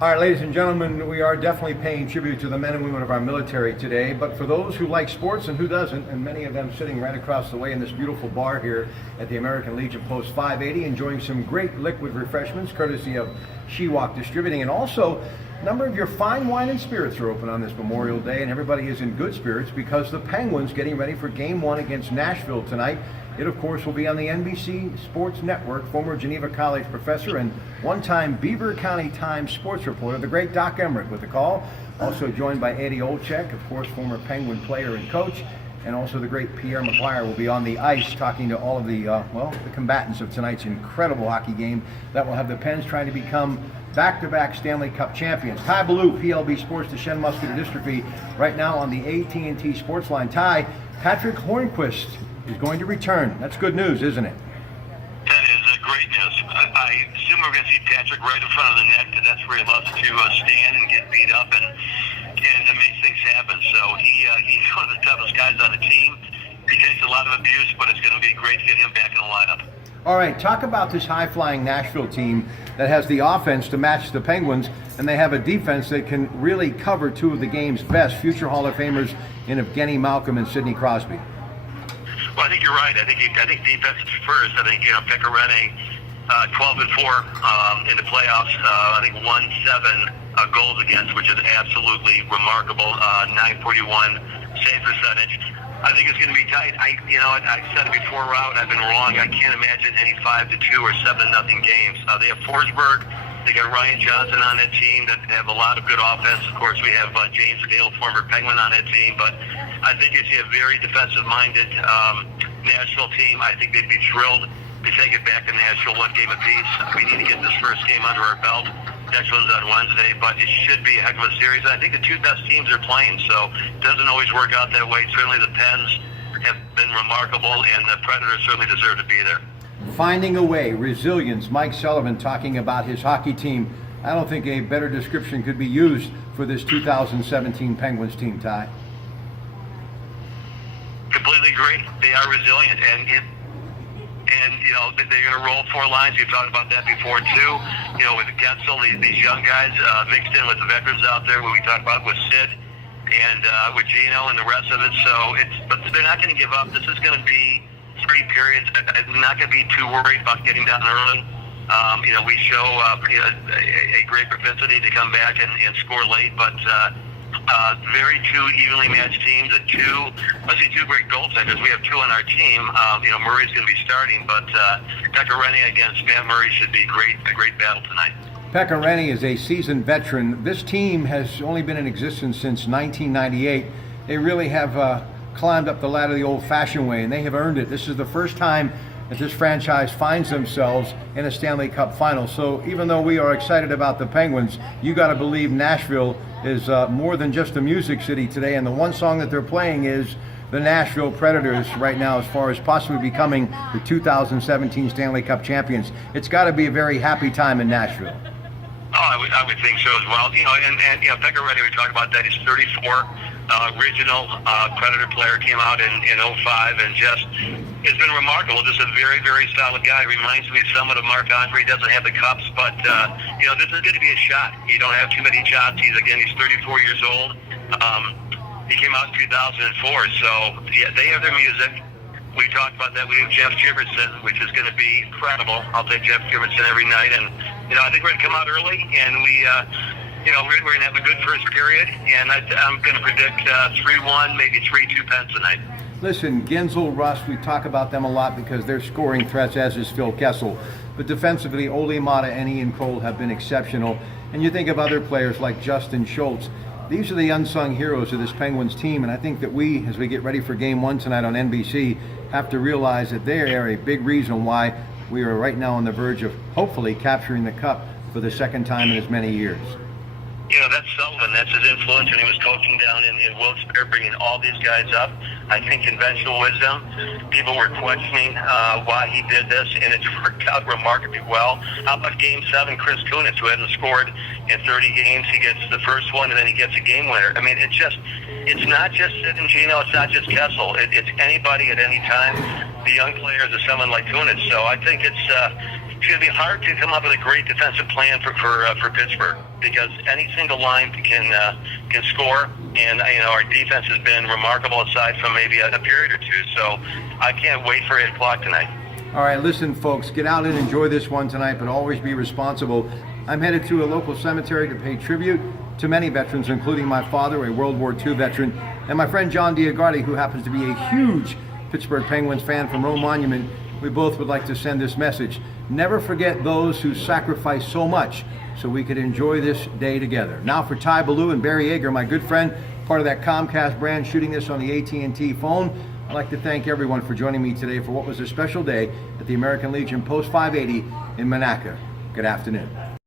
All right, ladies and gentlemen, we are definitely paying tribute to the men and women of our military today. But for those who like sports and who doesn't, and many of them sitting right across the way in this beautiful bar here at the American Legion Post 580, enjoying some great liquid refreshments courtesy of She-Walk Distributing. And also, a number of your fine wine and spirits are open on this Memorial Day, and everybody is in good spirits because the Penguins getting ready for Game 1 against Nashville tonight. It, of course, will be on the NBC Sports Network. Former Geneva College professor and one-time Beaver County Times sports reporter, the great Doc Emmerich with the call. Also joined by Eddie Olczyk, of course, former Penguin player and coach. And also the great Pierre McGuire will be on the ice talking to all of the, the combatants of tonight's incredible hockey game that will have the Pens trying to become back-to-back Stanley Cup champions. Ty Ballou, PLB Sports, Duchenne Muscular Dystrophy, right now on the AT&T Sports Line. Ty, Patrick Hornquist is going to return. That's good news, isn't it? That is great news. I assume we're going to see Patrick right in front of the net, because that's where he loves to stand and get beat up and make things happen. So he's one of the toughest guys on the team. He takes a lot of abuse, but it's going to be great to get him back in the lineup. All right, talk about this high-flying Nashville team that has the offense to match the Penguins, and they have a defense that can really cover two of the game's best future Hall of Famers in Evgeny Malkin and Sidney Crosby. Well, I think you're right. I think defense is first. I think Pekka Rinne, 12-4 in the playoffs. I think 1-7 goals against, which is absolutely remarkable. 941 save percentage. I think it's going to be tight. I said it before, Rob, and I've been wrong. I can't imagine any 5-2 or 7-0 games. They have Forsberg. They got Ryan Johnson on that team that have a lot of good offense. Of course, we have James Gale, former Penguin, on that team. But I think you see a very defensive-minded Nashville team. I think they'd be thrilled to take it back to Nashville one game apiece. We need to get this first game under our belt. Next one's on Wednesday, but it should be a heck of a series. I think the two best teams are playing, so it doesn't always work out that way. Certainly the Pens have been remarkable, and the Predators certainly deserve to be there. Finding a way, resilience. Mike Sullivan talking about his hockey team. I don't think a better description could be used for this 2017 Penguins team, Ty. Completely agree. They are resilient, and they're going to roll four lines. You've talked about that before too. With Gensel, these young guys mixed in with the veterans out there. What we talked about with Sid and with Gino and the rest of it. But they're not going to give up. This is going to be 3 periods. I'm not going to be too worried about getting down early. We show a great propensity to come back and score late, but very two evenly matched teams and two great goaltenders. We have 2 on our team. Murray's going to be starting, but Pekka Rinne against Matt Murray should be a great battle tonight. Pekka Rinne is a seasoned veteran. This team has only been in existence since 1998. They really have climbed up the ladder the old-fashioned way, and they have earned it. This is the first time that this franchise finds themselves in a Stanley Cup final. So even though we are excited about the Penguins, you got to believe Nashville is more than just a music city today, and the one song that they're playing is the Nashville Predators right now as far as possibly becoming the 2017 Stanley Cup champions. It's got to be a very happy time in Nashville. Oh, I would think so as well. And Pekka Rinne, we talked about that. He's 34. Original Predator player, came out in 05 and just has been remarkable. Just a very, very solid guy. Reminds me somewhat of Marc-Andre. He doesn't have the cups, but this is going to be a shot. You don't have too many shots. He's 34 years old. He came out in 2004, so yeah, they have their music. We talked about that. We have Jeff Givertson, which is going to be incredible. I'll take Jeff Givertson every night, and I think we're going to come out early, and we're going to have a good first period, and I'm going to predict 3-1, maybe 3-2 Pens tonight. Listen, Gensel, Rust, we talk about them a lot because they're scoring threats, as is Phil Kessel. But defensively, Ole Mata and Ian Cole have been exceptional. And you think of other players like Justin Schultz. These are the unsung heroes of this Penguins team, and I think that we, as we get ready for Game 1 tonight on NBC, have to realize that they are a big reason why we are right now on the verge of hopefully capturing the Cup for the second time in as many years. That's Sullivan. That's his influence when he was coaching down in Wilkes-Barre, bringing all these guys up. I think conventional wisdom, people were questioning why he did this, and it's worked out remarkably well. How about Game 7, Chris Kunitz, who hadn't scored in 30 games, he gets the first one, and then he gets a game winner. I mean, it's not just Sid and Gino, it's not just Kessel. It's anybody at any time. The young players are someone like Kunitz. So I think it's it's going to be hard to come up with a great defensive plan for Pittsburgh, because any single line can score, and our defense has been remarkable aside from maybe a period or two. So I can't wait for 8 o'clock tonight. All right, listen, folks, get out and enjoy this one tonight, but always be responsible. I'm headed to a local cemetery to pay tribute to many veterans, including my father, a World War II veteran, and my friend John Diagardi, who happens to be a huge Pittsburgh Penguins fan from Rome Monument. We both would like to send this message. Never forget those who sacrificed so much so we could enjoy this day together. Now for Ty Ballou and Barry Yeager, my good friend, part of that Comcast brand, shooting this on the AT&T phone, I'd like to thank everyone for joining me today for what was a special day at the American Legion Post 580 in Monaco. Good afternoon.